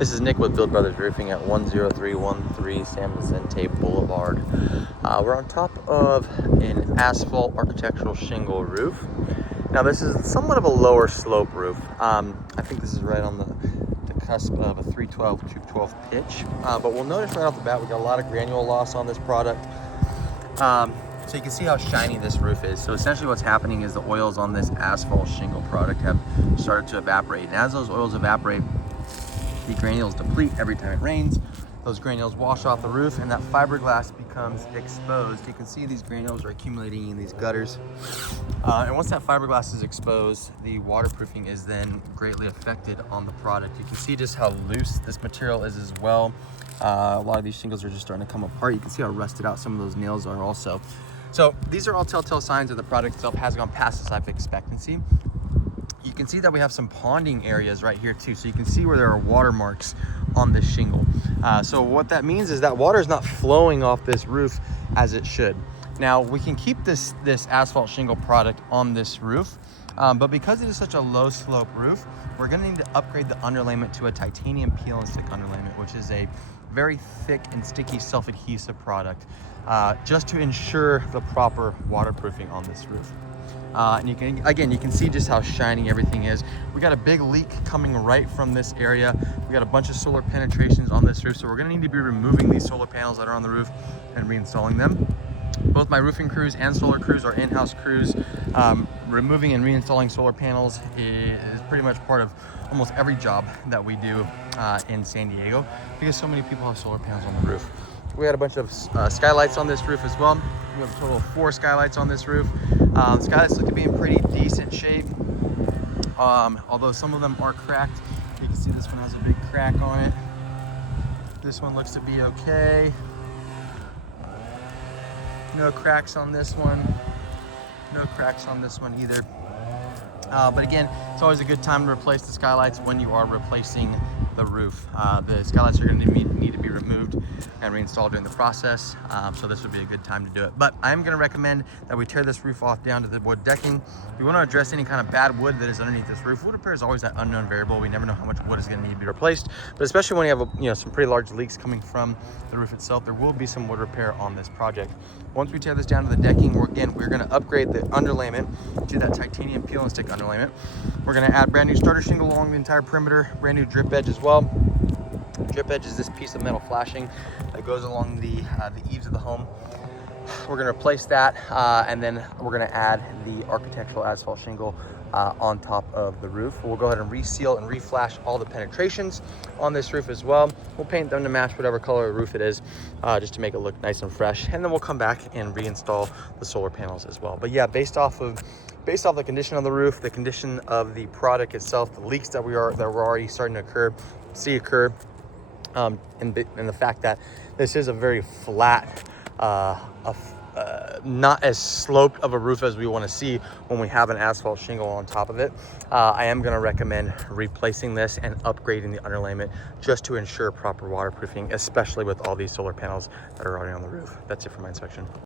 This is Nick with Build Brothers Roofing at 10313 San Vicente Boulevard. We're on top of an asphalt architectural shingle roof. Now this is somewhat of a lower slope roof. I think this is right on the cusp of a 312, 212 pitch. But we'll notice right off the bat, we got a lot of granule loss on this product. So you can see how shiny this roof is. So essentially what's happening is the oils on this asphalt shingle product have started to evaporate. And as those oils evaporate, the granules deplete every time it rains. Those granules wash off the roof and that fiberglass becomes exposed. You can see these granules are accumulating in these gutters. And once that fiberglass is exposed, the waterproofing is then greatly affected on the product. You can see just how loose this material is as well. A lot of these shingles are just starting to come apart. You can see how rusted out some of those nails are also. So these are all telltale signs that the product itself has gone past its life expectancy. You can see that we have some ponding areas right here too. So you can see where there are water marks on this shingle. So what that means is that water is not flowing off this roof as it should. Now we can keep this asphalt shingle product on this roof, but because it is such a low slope roof, we're gonna need to upgrade the underlayment to a titanium peel and stick underlayment, which is a very thick and sticky self-adhesive product, just to ensure the proper waterproofing on this roof. And you can see just how shiny everything is. We got a big leak coming right from this area. We got a bunch of solar penetrations on this roof, so we're gonna need to be removing these solar panels that are on the roof and reinstalling them. Both my roofing crews and solar crews are in-house crews. Removing and reinstalling solar panels is pretty much part of almost every job that we do in San Diego, because so many people have solar panels on the roof. We had a bunch of skylights on this roof as well. We have a total of 4 skylights on this roof. The skylights look to be in pretty decent shape, although some of them are cracked. You can see this one has a big crack on it. This one looks to be okay. No cracks on this one. No cracks on this one either. But again, it's always a good time to replace the skylights when you are replacing the roof. The skylights are going to need to be removed and reinstalled during the process, so this would be a good time to do it. But I am going to recommend that we tear this roof off down to the wood decking. We want to address any kind of bad wood that is underneath this roof. Wood repair is always that unknown variable. We never know how much wood is going to need to be replaced, but especially when you have some pretty large leaks coming from the roof itself, there will be some wood repair on this project. Once we tear this down to the decking, we're going to upgrade the underlayment to that titanium peel and stick underlayment. We're going to add brand new starter shingle along the entire perimeter, brand new drip edge as well. Drip edge is this piece of metal flashing that goes along the eaves of the home. We're going to replace that, and then we're going to add the architectural asphalt shingle on top of the roof. We'll go ahead and reseal and reflash all the penetrations on this roof as well. We'll paint them to match whatever color roof it is, just to make it look nice and fresh. And then we'll come back and reinstall the solar panels as well. But yeah, based off the condition of the roof, the condition of the product itself, the leaks that we're already starting to occur, and the fact that this is a very flat, not as sloped of a roof as we want to see when we have an asphalt shingle on top of it, I am going to recommend replacing this and upgrading the underlayment just to ensure proper waterproofing, especially with all these solar panels that are already on the roof. That's it for my inspection.